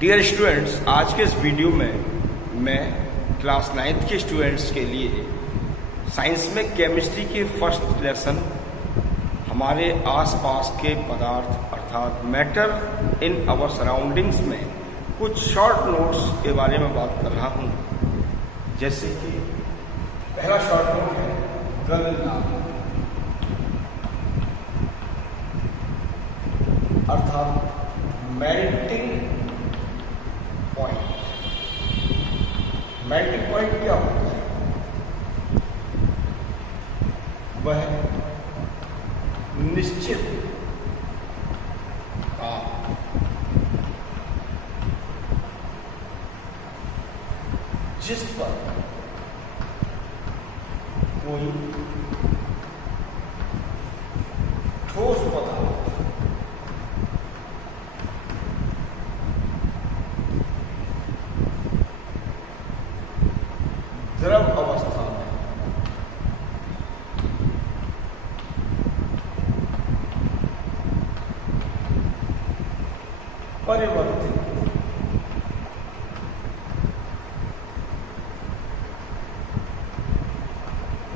Dear students, आज के इस वीडियो में मैं क्लास 9th के स्टूडेंट्स के लिए साइंस में केमिस्ट्री के फर्स्ट लेसन हमारे आसपास के पदार्थ अर्थात मैटर इन आवर सराउंडिंग्स में कुछ शॉर्ट नोट्स के बारे में बात कर रहा हूँ। जैसे कि पहला शॉर्ट नोट है गलनांक अर्थात मेल्टिंग पॉइंट। मेल्टिंग पॉइंट क्या होता है? वह निश्चित जिस पर कोई ठोस पदार्थ द्रव अवस्था में परिवर्तित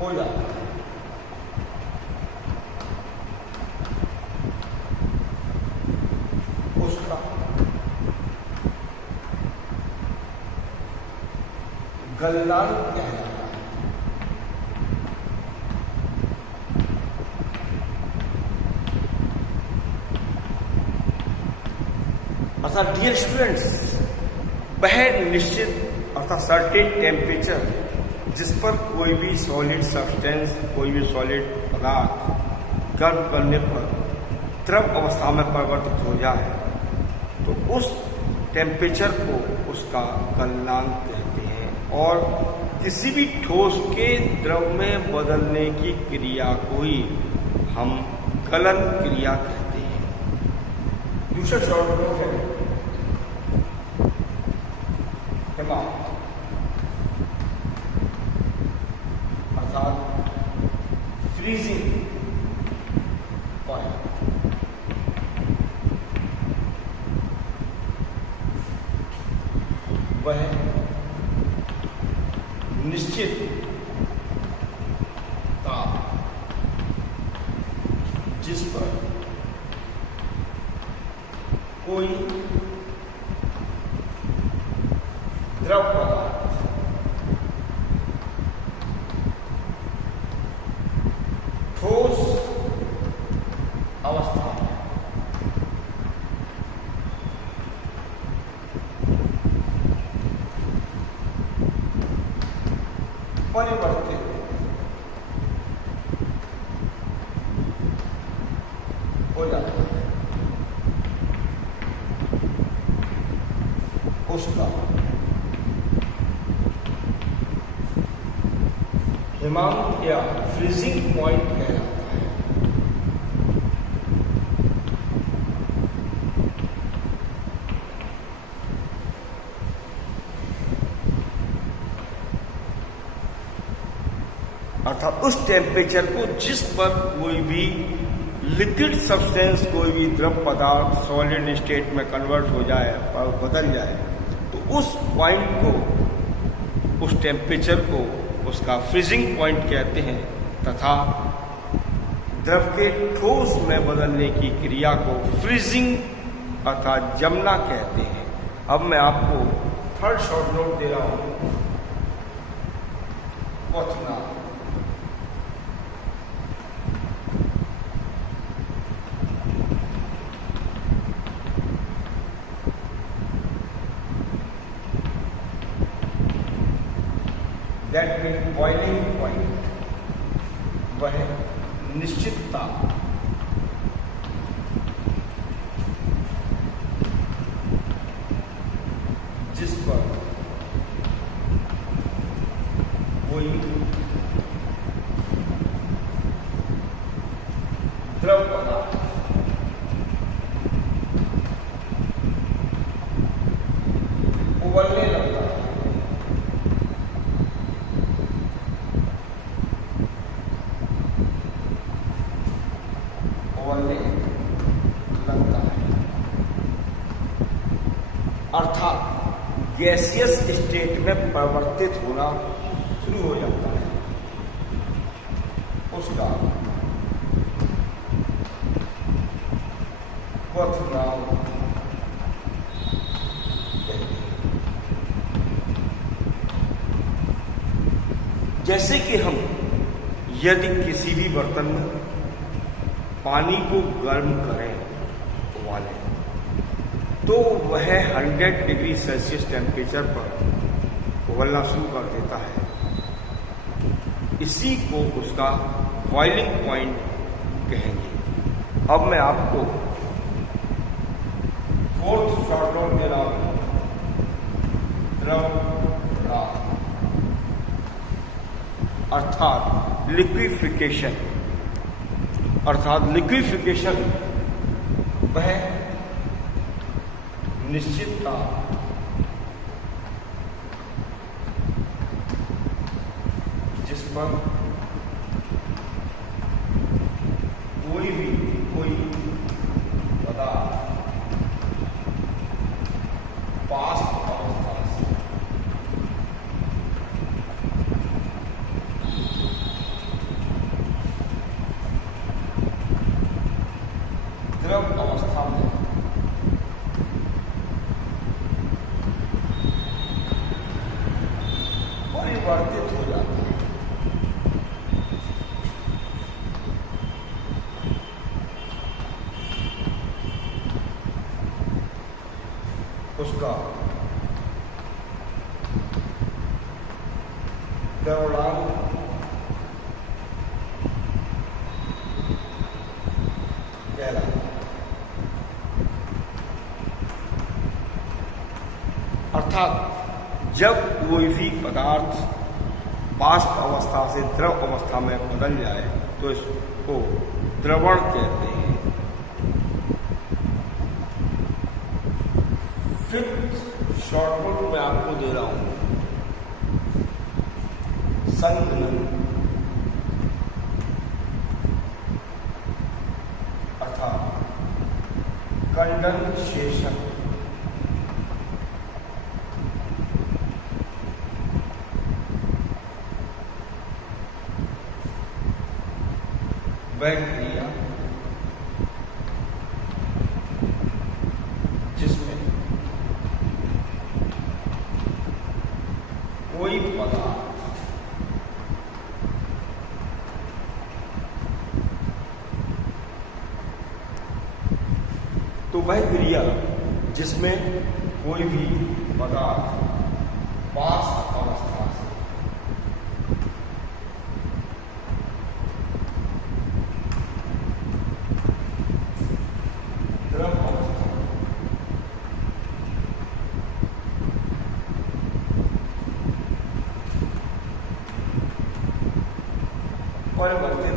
हो जाता है। उसका गलनांक कहलाता है। अर्थात डियर स्टूडेंट्स, वह निश्चित अर्थात सर्टेन टेम्परेचर जिस पर कोई भी सॉलिड सब्सटेंस, कोई भी सॉलिड पदार्थ गर्म करने पर द्रव अवस्था में परिवर्तित हो जाए तो उस टेम्परेचर को उसका गलनांक कहते हैं। और किसी भी ठोस के द्रव में बदलने की क्रिया को ही हम गलन क्रिया कहते हैं। दूसरा शॉर्ट नोट है हिमांक अर्थात फ्रीजिंग पॉइंट। वह निश्चित ताप जिस पर कोई द्रव पदार्थ ठोस अवस्था में परिवर्तित हो जाता है। उसका हिमांक या फ्रीजिंग पॉइंट कहलाता है। अर्थात उस टेम्परेचर को जिस पर कोई भी लिक्विड सब्सटेंस, कोई भी द्रव पदार्थ सॉलिड स्टेट में कन्वर्ट हो जाए और बदल जाए तो उस पॉइंट को, उस टेम्परेचर को उसका फ्रीजिंग पॉइंट कहते हैं तथा द्रव के ठोस में बदलने की क्रिया को फ्रीजिंग अर्थात जमना कहते हैं। अब मैं आपको थर्ड शॉर्ट नोट दे रहा हूं क्वथना। That mean boiling point. वह निश्चितता जिस पर कोई द्रव पदार्थ उबलने लगता है। अर्थात गैसियस स्टेट में परिवर्तित होना शुरू हो जाता है, उसका क्वथनांक कहते हैं। जैसे कि हम यदि किसी भी बर्तन में पानी को गर्म करें, उबालें, तो वह 100 डिग्री सेल्सियस टेम्परेचर पर उबलना शुरू कर देता है। इसी को उसका बॉइलिंग पॉइंट कहेंगे। अब मैं आपको फोर्थ शॉर्ट नोट दे रहा हूं, द्रवराग अर्थात लिक्विफिकेशन। अर्थात लिक्विफिकेशन वह निश्चितता जिस पर कोई पदार्थ वाष्प अवस्था से द्रव अवस्था में परिवर्तित हो जाता है। उसका द्रव्यमान कहलाता है। अर्थात जब कोई भी पदार्थ वाष्प अवस्था से द्रव अवस्था में बदल जाए तो इसको द्रवण कहते हैं। फिफ्थ शॉर्टकट मैं आपको दे रहा हूं, संघनन अर्थात कंडेंसेशन। वह क्रिया जिसमें कोई पदार्थ तो वह क्रिया जिसमें कोई भी पदार्थ वाष्प अवस्था से द्रव अवस्था परिवर्तित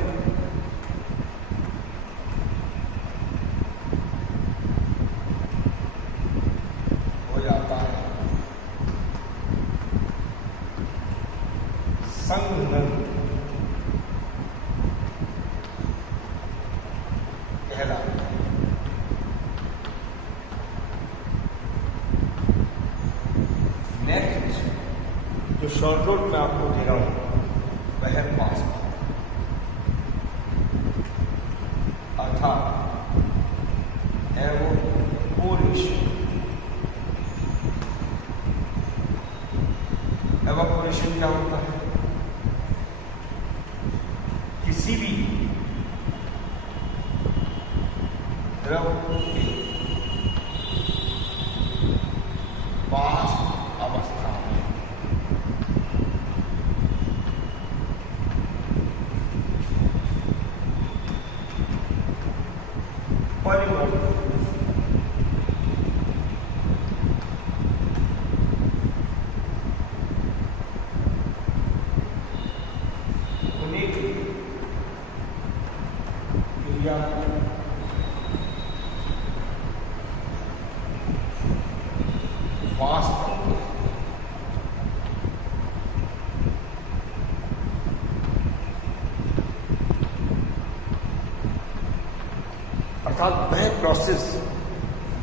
हो जाता है, संघनन कहलाता है। नेक्स्ट जो शॉर्ट नोट में आपको दे रहा हूं वह है वाष्प अर्थात एवोपोरेशन। एवोपोरेशन क्या होता है? किसी भी द्रव के वाष्प अवस्था में परिवर्तन होने की क्रिया वाष्प अर्थात वह प्रोसेस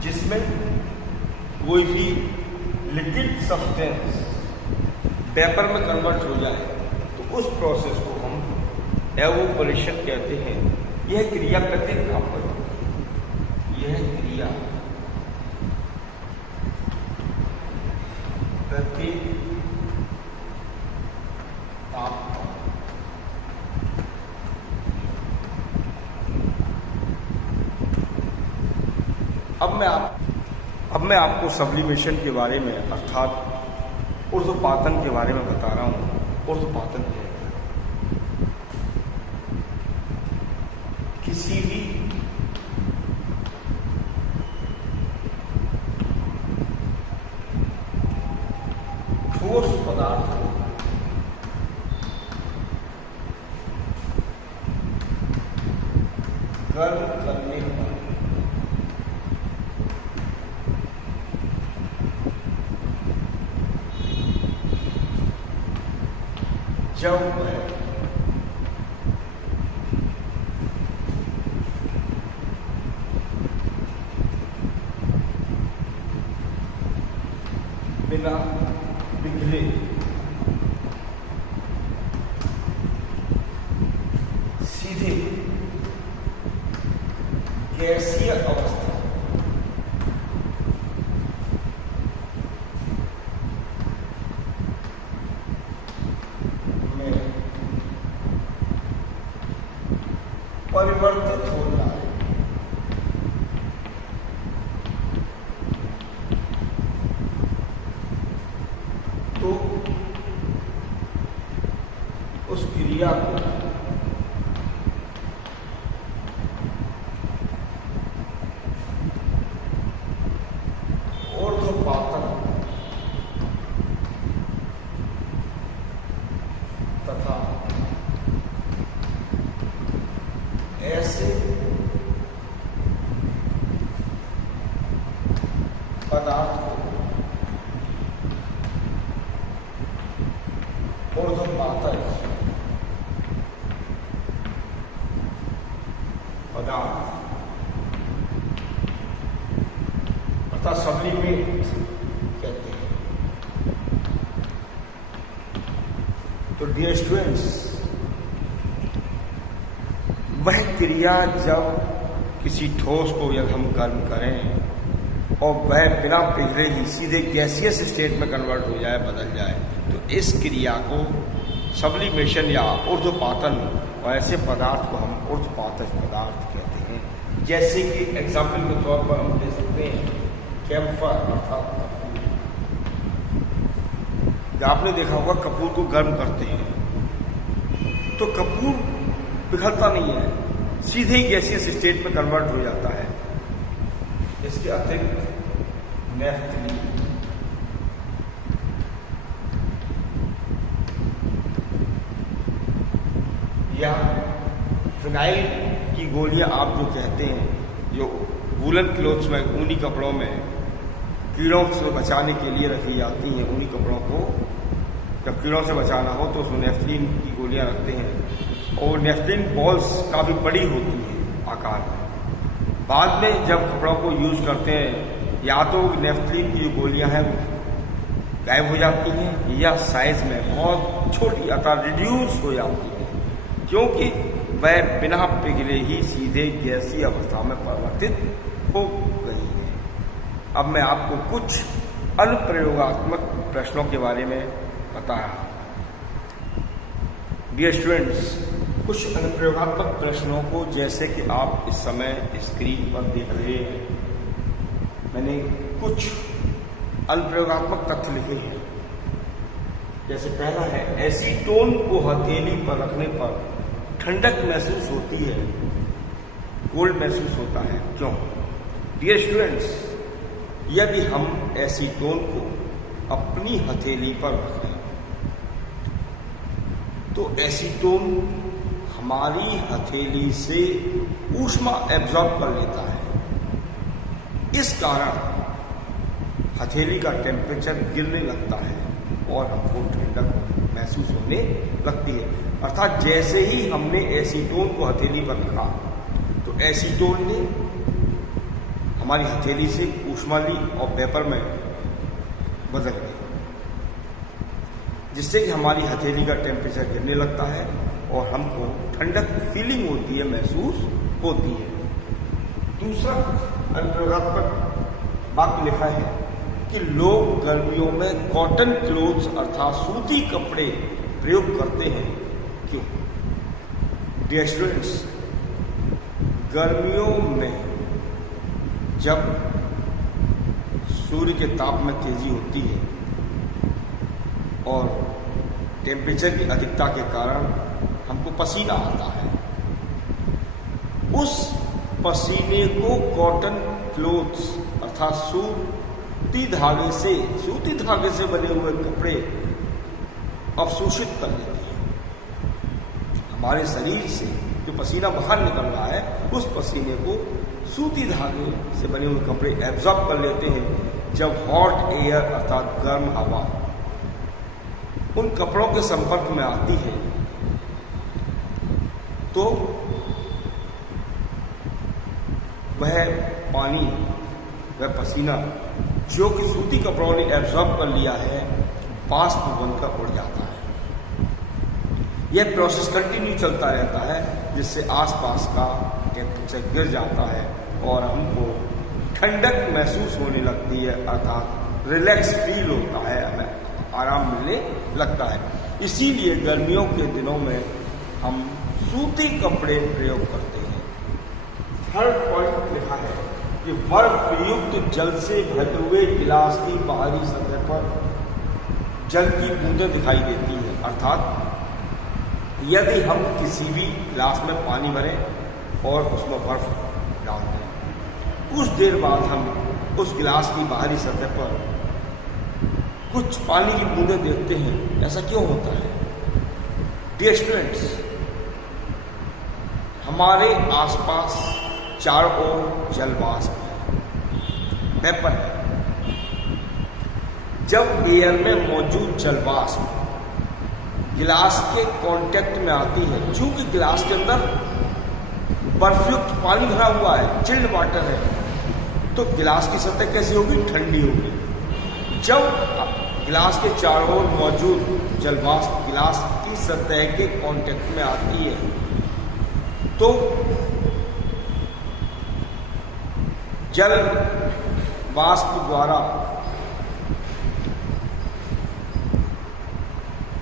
जिसमें कोई भी लिक्विड सब्सटेंस वेपर में कन्वर्ट हो जाए तो उस प्रोसेस को हम एवोपोरेशन कहते हैं। यह क्रिया प्रतिदिन काम पर होती है। यह क्रिया प्रति अब मैं आपको सब्लिमेशन के बारे में अर्थात ऊर्ध्वपातन के बारे में बता रहा हूँ। ऊर्ध्वपातन क्या है? किसी भी ठोस पदार्थ को गर्म करने पर जब बिना पिघले सीधे गैसीय अवस्था में परिवर्तित होना है, तो उस क्रिया को ऊर्ध्वपातन तथा ऐसे पदार्थ को ऊर्ध्वपातन पदार्थ अर्थात सब्लिमेट कहते हैं। तो डियर स्टूडेंट्स, वह क्रिया जब किसी ठोस को यदि हम गर्म करें और वह बिना पिघले ही सीधे गैसियस स्टेट में कन्वर्ट हो जाए, बदल जाए, तो इस क्रिया को सब्लिमेशन या ऊर्ध्वपातन, और ऐसे पदार्थ को हम ऊर्ध्वपातज पदार्थ कहते हैं। जैसे कि एग्जाम्पल के तौर पर हम ले सकते हैं कैम्फर अर्थात कपूर। आपने देखा होगा कपूर को गर्म करते हैं तो कपूर पिघलता नहीं है, सीधे ही गैसियस स्टेट में कन्वर्ट हो जाता है। इसके अतिरिक्त नेफ्थलीन या फिनाइल की गोलियां आप जो कहते हैं, जो वूलन क्लोथ्स में, ऊनी कपड़ों में कीड़ों से बचाने के लिए रखी जाती हैं। ऊनी कपड़ों को जब कीड़ों से बचाना हो तो उसमें नेफ्थलीन की गोलियां रखते हैं और नेफ्थलीन बॉल्स काफ़ी बड़ी होती हैं आकार में। बाद में जब कपड़ों को यूज करते हैं, या तो नेफ्थलीन की जो गोलियां हैं वो गायब हो जाती हैं या साइज में बहुत छोटी अर्थात रिड्यूस हो जाती है, क्योंकि वह बिना पिघले ही सीधे गैसीय अवस्था में परिवर्तित हो गई है। अब मैं आपको कुछ अनुप्रयोगात्मक प्रश्नों के बारे में बता रहा हूँ। डियर स्टूडेंट्स, कुछ अनुप्रयोगात्मक प्रश्नों को जैसे कि आप इस समय स्क्रीन पर देख रहे हैं, मैंने कुछ अनुप्रयोगात्मक तथ्य लिखे हैं। जैसे पहला है, एसीटोन को हथेली पर रखने पर ठंडक महसूस होती है, कोल्ड महसूस होता है, क्यों? डियर स्टूडेंट्स, यदि हम एसीटोन को अपनी हथेली पर रखें तो एसीटोन हमारी हथेली से ऊष्मा एब्जॉर्ब कर लेता है। इस कारण हथेली का टेम्परेचर गिरने लगता है और हमको ठंडक महसूस होने लगती है। अर्थात जैसे ही हमने एसीटोन को हथेली पर रखा तो एसीटोन ने हमारी हथेली से ऊष्मा ली और वेपर में बदल गई, जिससे कि हमारी हथेली का टेम्परेचर गिरने लगता है और हमको ठंडक फीलिंग होती है, महसूस होती है। दूसरा अनुप्रयोगात्मक वाक्य लिखा है कि लोग गर्मियों में कॉटन क्लोथ्स अर्थात सूती कपड़े प्रयोग करते हैं, क्यों? डियर स्टूडेंट्स, गर्मियों में जब सूर्य के ताप में तेजी होती है और टेम्परेचर की अधिकता के कारण हमको पसीना आता है, उस पसीने को कॉटन क्लोथ्स अर्थात सूती धागे से बने हुए कपड़े अवशोषित कर लेते हैं। हमारे शरीर से जो पसीना बाहर निकल रहा है, उस पसीने को सूती धागे से बने हुए कपड़े एब्जॉर्ब कर लेते हैं। जब हॉट एयर अर्थात गर्म हवा उन कपड़ों के संपर्क में आती है तो वह पानी, वह पसीना जो कि सूती कपड़ों ने एब्जॉर्ब कर लिया है, वाष्प बनकर उड़ जाता है। यह प्रोसेस कंटिन्यू चलता रहता है, जिससे आसपास का टेम्परेचर गिर जाता है और हमको ठंडक महसूस होने लगती है, अर्थात रिलैक्स फील होता है, हमें आराम मिलने लगता है। इसीलिए गर्मियों के दिनों में हम सूती कपड़े प्रयोग करते हैं। थर्ड पॉइंट लिखा है कि बर्फ युक्त जल से भरे हुए गिलास की बाहरी सतह पर जल की बूंदें दिखाई देती हैं, अर्थात यदि हम किसी भी गिलास में पानी भरें और उसमें बर्फ डाल दें, कुछ देर बाद हम उस गिलास की बाहरी सतह पर कुछ पानी की बूंदें देखते हैं। ऐसा क्यों होता है? डियर स्टूडेंट्स, हमारे आसपास चारों ओर जलवाष्प है, वेपर है। जब एयर में मौजूद जलवाष्प गिलास के कांटेक्ट में आती है, चूंकि गिलास के अंदर बर्फयुक्त पानी भरा हुआ है, चिल्ड वाटर है, तो गिलास की सतह कैसी होगी? ठंडी होगी। जब गिलास के चारों ओर मौजूद जलवाष्प गिलास की सतह के कांटेक्ट में आती है तो जल वाष्प द्वारा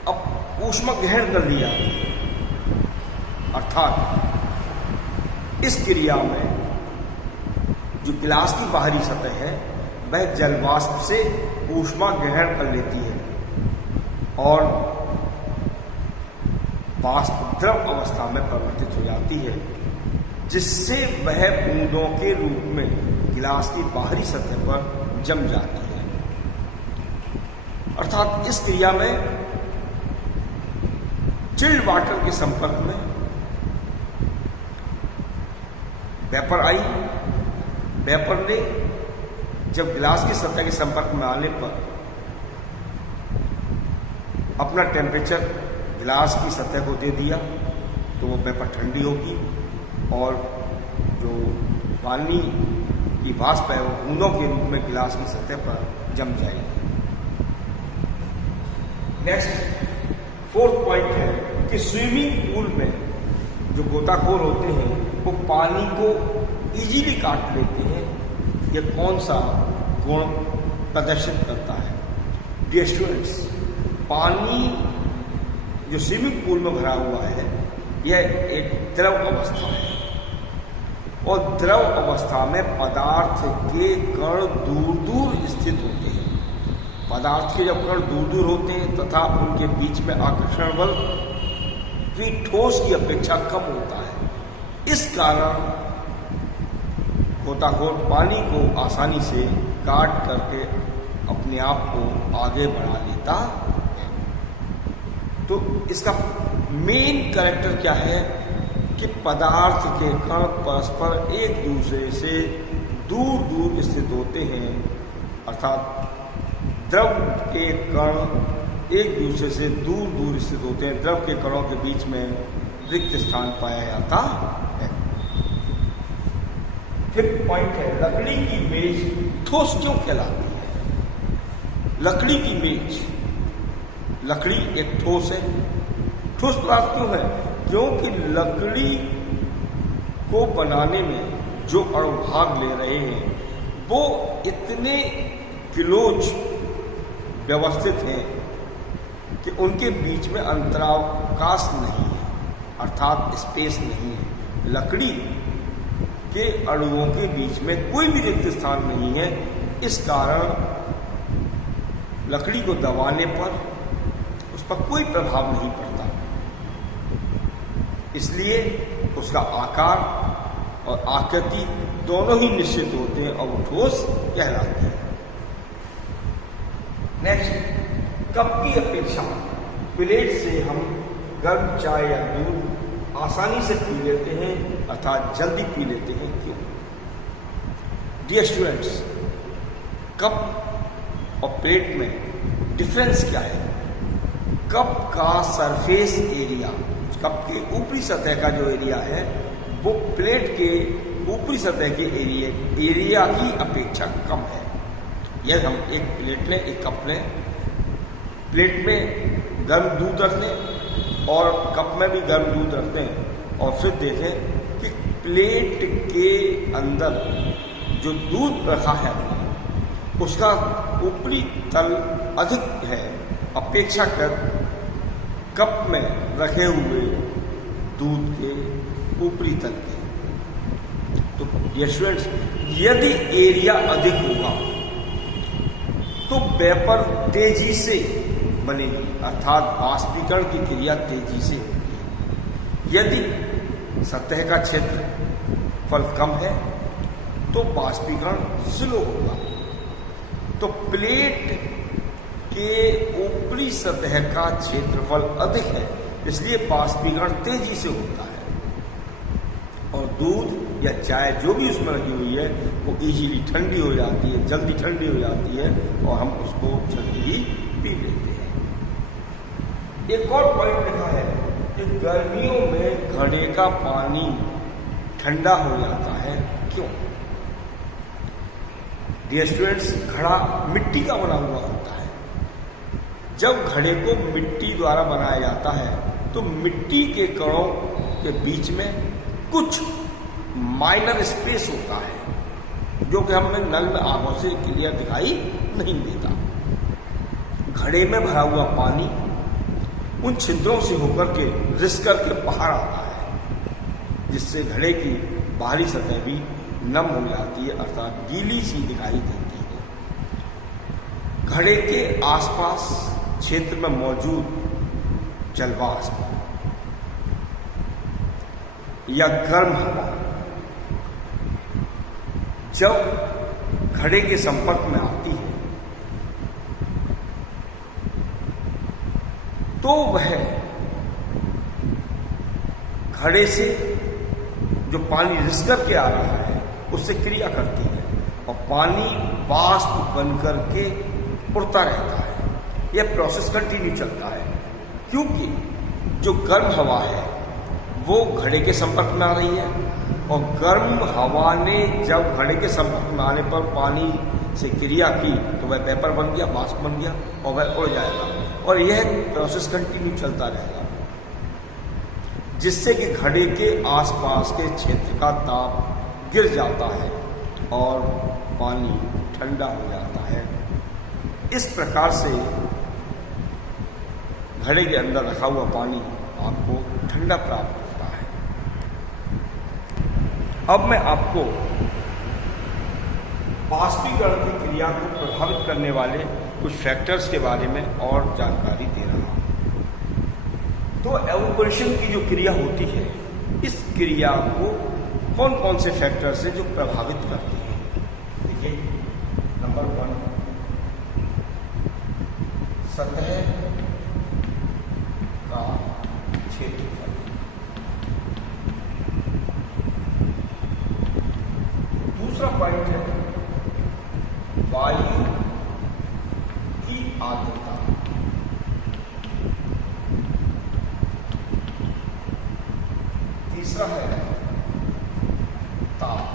अब ऊष्मा ग्रहण कर ली जाती है, अर्थात इस क्रिया में जो गिलास की बाहरी सतह है वह जल वाष्प से ऊष्मा ग्रहण कर लेती है और वाष्प द्रव अवस्था में परिवर्तित हो जाती है, जिससे वह बूंदों के रूप में गिलास की बाहरी सतह पर जम जाती है। अर्थात इस क्रिया में चिल्ड वाटर के संपर्क में वेपर आई, वेपर ने जब गिलास की सतह के संपर्क में आने पर अपना टेम्परेचर गिलास की सतह को दे दिया तो वो वेपर ठंडी होगी और जो पानी की वाष्प है वो बूंदों के रूप में गिलास की सतह पर जम जाएगी। नेक्स्ट फोर्थ पॉइंट है कि स्विमिंग पूल में जो गोताखोर होते हैं वो पानी को इजीली काट लेते हैं। यह कौन सा गुण प्रदर्शित करता है? डियर स्टूडेंट्स, पानी जो स्विमिंग पूल में भरा हुआ है यह एक द्रव अवस्था है और द्रव अवस्था में पदार्थ के कण दूर दूर स्थित होते हैं। पदार्थ के जब कण दूर दूर होते हैं तथा उनके बीच में आकर्षण बल भी ठोस की अपेक्षा कम होता है, इस कारण गोताखोर पानी को आसानी से काट करके अपने आप को आगे बढ़ा लेता है। तो इसका मेन कैरेक्टर क्या है कि पदार्थ के कण परस्पर एक दूसरे से दूर दूर स्थित होते हैं, अर्थात द्रव के कण एक दूसरे से दूर दूर स्थित होते हैं। द्रव के कणों के बीच में रिक्त स्थान पाया जाता है। फिफ्थ पॉइंट है, लकड़ी की मेज ठोस क्यों कहलाती है? लकड़ी की मेज, लकड़ी एक ठोस है। ठोस पदार्थ क्यों है? क्योंकि लकड़ी को बनाने में जो अणुभाग ले रहे हैं वो इतने क्लोज व्यवस्थित हैं कि उनके बीच में अंतरावकाश नहीं है, अर्थात स्पेस नहीं है। लकड़ी के अणुओं के बीच में कोई भी रिक्त स्थान नहीं है। इस कारण लकड़ी को दबाने पर उस पर कोई प्रभाव नहीं पड़ता, इसलिए उसका आकार और आकृति दोनों ही निश्चित होते हैं और वो ठोस कहलाते हैं। नेक्स्ट, कप की अपेक्षा प्लेट से हम गर्म चाय या दूध आसानी से पी लेते हैं, अर्थात जल्दी पी लेते हैं। क्यों? डियर स्टूडेंट्स, कप और प्लेट में डिफरेंस क्या है? कप का सरफेस एरिया, कप के ऊपरी सतह का जो एरिया है वो प्लेट के ऊपरी सतह के एरिया की अपेक्षा कम है। यह हम एक प्लेट लें, एक कप लें, प्लेट में गर्म दूध रख लें और कप में भी गर्म दूध रख दें और फिर देखें कि प्लेट के अंदर जो दूध रखा है उसका ऊपरी तल अधिक है अपेक्षाकृत कप में रखे हुए दूध के ऊपरी तल के। तो स्टूडेंट्स, यदि एरिया अधिक होगा तो वेपर तेजी से बनेगी, अर्थात बाष्पीकरण की क्रिया तेजी से होगी। यदि सतह का क्षेत्रफल कम है तो बाष्पीकरण स्लो होगा। तो प्लेट के ऊपरी सतह का क्षेत्रफल अधिक है, इसलिए बाष्पीकरण तेजी से होता है और दूध या चाय जो भी उसमें रखी हुई है वो इजीली ठंडी हो जाती है, जल्दी ठंडी हो जाती है और हम उसको जल्दी ही पी लेते हैं। एक और पॉइंट लिखा है कि गर्मियों में घड़े का पानी ठंडा हो जाता है। क्यों? डियर स्टूडेंट्स, घड़ा मिट्टी का बना हुआ होता है। जब घड़े को मिट्टी द्वारा बनाया जाता है तो मिट्टी के कणों के बीच में कुछ माइनर स्पेस होता है जो कि हमें नल में आंखों से क्लियर दिखाई नहीं देता। घड़े में भरा हुआ पानी उन छिद्रों से होकर के रिस करके बाहर आता है, जिससे घड़े की बाहरी सतह भी नम हो जाती है, अर्थात गीली सी दिखाई देती है। घड़े के आसपास क्षेत्र में मौजूद जलवाष्प या गर्म हवा जब घड़े के संपर्क में आती है तो वह घड़े से जो पानी रिस करके आ रहा है उससे क्रिया करती है और पानी वाष्प बन करके उड़ता रहता है। यह प्रोसेस कंटिन्यू चलता है क्योंकि जो गर्म हवा है वो घड़े के संपर्क में आ रही है और गर्म हवा ने जब घड़े के संपर्क में आने पर पानी से क्रिया की तो वह वेपर बन गया, वाष्प बन गया और वह उड़ जाएगा और यह प्रोसेस कंटिन्यू चलता रहेगा, जिससे कि घड़े के आसपास के क्षेत्र का ताप गिर जाता है और पानी ठंडा हो जाता है। इस प्रकार से घड़े के अंदर रखा हुआ पानी आपको ठंडा प्राप्त होता है। अब मैं आपको बाष्पीकरण की क्रिया को प्रभावित करने वाले कुछ फैक्टर्स के बारे में और जानकारी दे रहा हूं। तो एवोपोरेशन की जो क्रिया होती है, इस क्रिया को कौन कौन से फैक्टर्स हैं जो प्रभावित करते हैं? देखिए, नंबर 1 सतह का क्षेत्रफल। दूसरा पॉइंट है वायु की आर्द्रता। तीसरा है ताप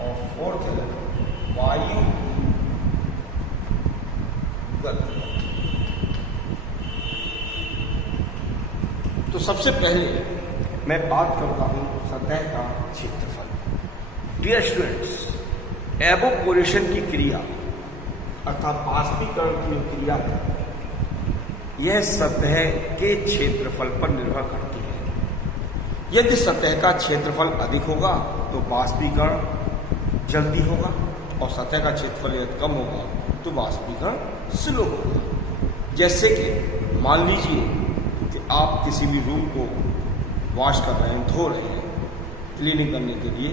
और फोर्थ है वायु गलत होगा। तो सबसे पहले मैं बात करता हूं सतह का क्षेत्रफल। डियर स्टूडेंट्स, एवोपोरेशन की क्रिया अर्थात बाष्पीकरण की क्रिया है, यह सतह के क्षेत्रफल पर निर्भर करती है। यदि सतह का क्षेत्रफल अधिक होगा तो बाष्पीकरण जल्दी होगा, और सतह का क्षेत्रफल यदि कम होगा तो बाष्पीकरण स्लो होगा। जैसे कि मान लीजिए कि आप किसी भी रूम को वॉश कर रहे हैं, धो रहे हैं क्लीनिंग करने के लिए,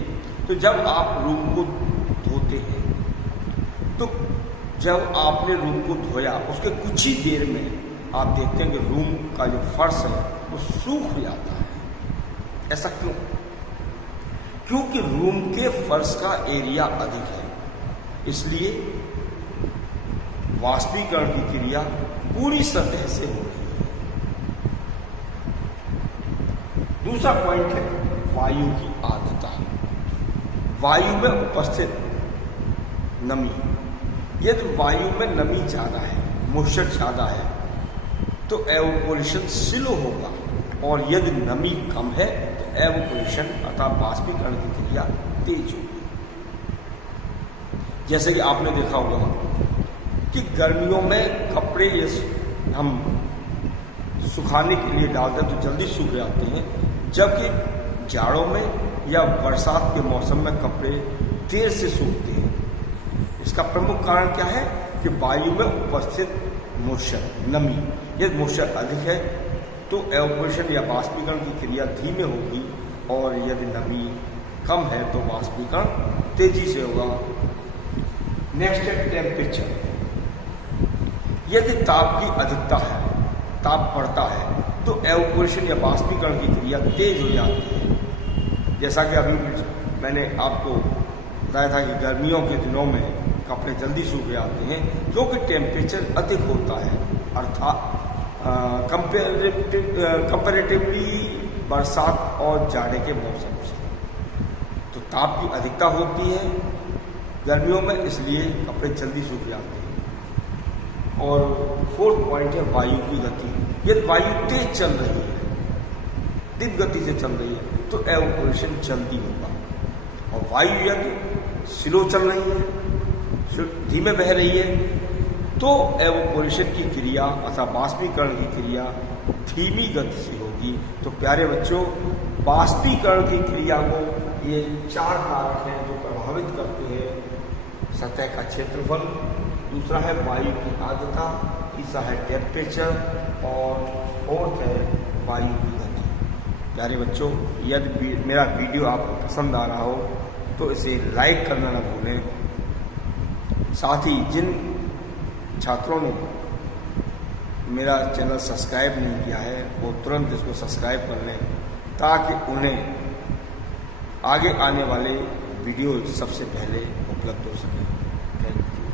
तो जब आप रूम को धोते हैं तो जब आपने रूम को धोया उसके कुछ ही देर में आप देखते हैं कि रूम का जो फर्श है वो सूख जाता है। ऐसा क्यों? क्योंकि रूम के फर्श का एरिया अधिक है, इसलिए वाष्पीकरण की क्रिया पूरी सतह से हो रही है। दूसरा पॉइंट है वायु की आर्द्रता। वायु में उपस्थित नमी। यदि वायु में नमी ज्यादा है, मॉइस्चर ज्यादा है, तो एवोपोरेशन स्लो होगा, और यदि नमी कम है तो एवोपोरेशन अर्थात बाष्पीकरण की क्रिया तेज होगी। जैसे कि आपने देखा होगा कि गर्मियों में कपड़े हम सुखाने के लिए डालते हैं तो जल्दी सूख जाते हैं, जबकि जाड़ों में या बरसात के मौसम में कपड़े देर से सूखते हैं। इसका प्रमुख कारण क्या है कि वायु में उपस्थित मॉइस्चर, नमी। यदि मॉइस्चर अधिक है तो एवोपोरेशन या बाष्पीकरण की क्रिया धीमे होगी, और यदि नमी कम है तो बाष्पीकरण तेजी से होगा। नेक्स्ट है टेम्परेचर। यदि ताप की अधिकता है, ताप बढ़ता है, तो एवोपोरेशन या बाष्पीकरण की क्रिया तेज हो जाती है। जैसा कि अभी मैंने आपको बताया था कि गर्मियों के दिनों में कपड़े जल्दी सूख जाते हैं क्योंकि टेम्परेचर अधिक होता है, अर्थात कंपेरेटिवली बरसात और जाड़े के मौसम से। तो ताप की अधिकता होती है गर्मियों में, इसलिए कपड़े जल्दी सूख जाते हैं। और फोर्थ पॉइंट है वायु की गति। यदि वायु तेज चल रही है, तीव्र गति से चल रही है, तो एवोपोरेशन जल्दी होगा, और वायु यदि स्लो चल रही है, धीमे बह रही है, तो एवोपोरेशन की क्रिया अर्थात बाष्पीकरण की क्रिया धीमी गति से होगी। तो प्यारे बच्चों, बाष्पीकरण की क्रिया को ये 4 कारक हैं जो प्रभावित करते हैं। सतह का क्षेत्रफल, दूसरा है वायु की आर्द्रता, तीसरा है टेम्परेचर, और फोर्थ है वायु की गति। प्यारे बच्चों, यदि मेरा वीडियो आपको पसंद आ रहा हो तो इसे लाइक करना न भूलें। साथ ही जिन छात्रों ने मेरा चैनल सब्सक्राइब नहीं किया है वो तुरंत इसको सब्सक्राइब कर लें, ताकि उन्हें आगे आने वाले वीडियो सबसे पहले उपलब्ध हो सकें। Thank you.